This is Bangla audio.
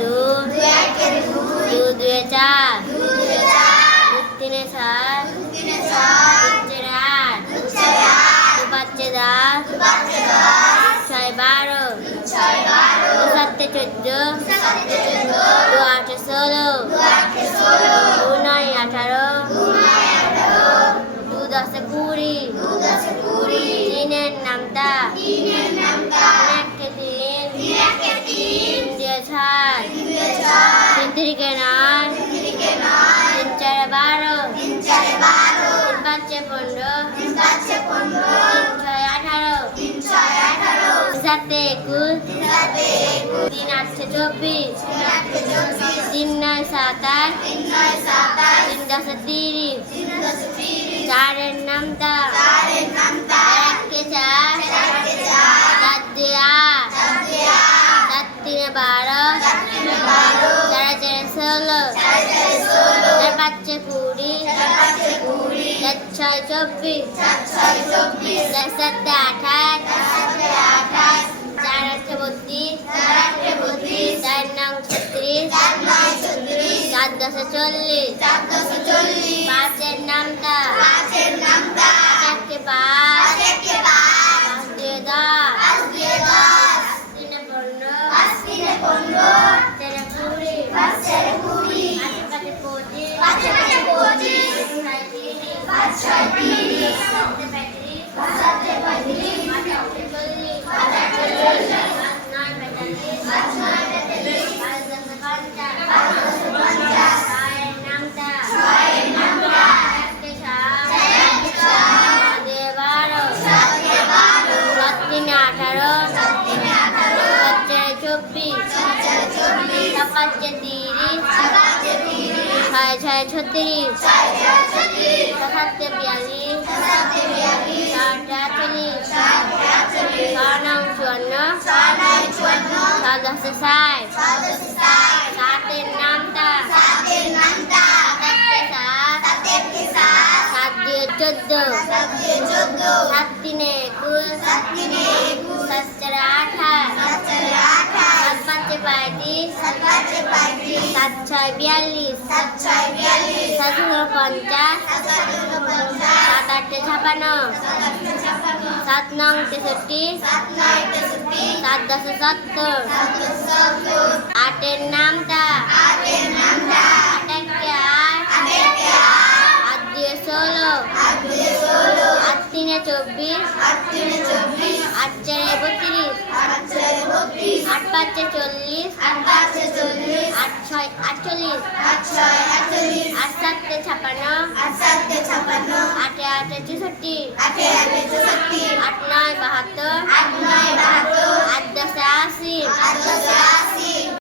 দু দুয়ে চার, দু তিনে চার, দু চারে আট, দু পাঁচে 10, দু ছয় 12, দু সাতে 14, দু আটে 16, দু নয় 18, দু দশে 20, তিনের নামতা, তিন একে তিন, তিন দুয়ে চার, তিন তিরিকে 9, তিন চারে 12, তিন পাঁচে 15, তিন ছয় 18, তিন সাতে 21, তিন আটে 24, তিন নয় 27, তিন দশে 30, চারের নামতা, একে 4, 4 দুয়ে 8, 4 তিনে 12, 4 চারে 16, 4 পাঁচে 20, 4 ছয় 24, 4 সাতে 28, 4 আটে 32, 4 নং 36, 4 দশে 40, পাঁচের নামতা, একে 5, 5 দুয়ে 10, তিনে 15, চারে 20, পাঁচে 25, পাঁচ ছয় 30, সাতে 35, পাঁচ আটে 40, পাঁচ নয় 45, পাঁচ দশে 50, ছয়ের নামতা, একে 7, 6 দুয়ে 12, 7 তিনে 18, 7 চারে 24, 7 পাঁচে 30, 6 ছয় 36, 7 সাতে 42, 8 40, 6 নং 54, 6 দশে 60, সাতের নামতা, একে 7, 7 দুয়ে 14, 7 তিনে 21, 7 চারে 28, 7 পাঁচে 35, 7 ছয় 42, 7 7 50, 7 আটে 56, 7 নং 63, 7 দশে 70, আটের নামতা, একে 8, 8 দুয়ে 16, 8 তিনে 24, 8 চারে 32, 8 পাঁচে 40, 8 ছয় 48, 8 সাতে 56, 8 আটে 64, 8 নয় 72,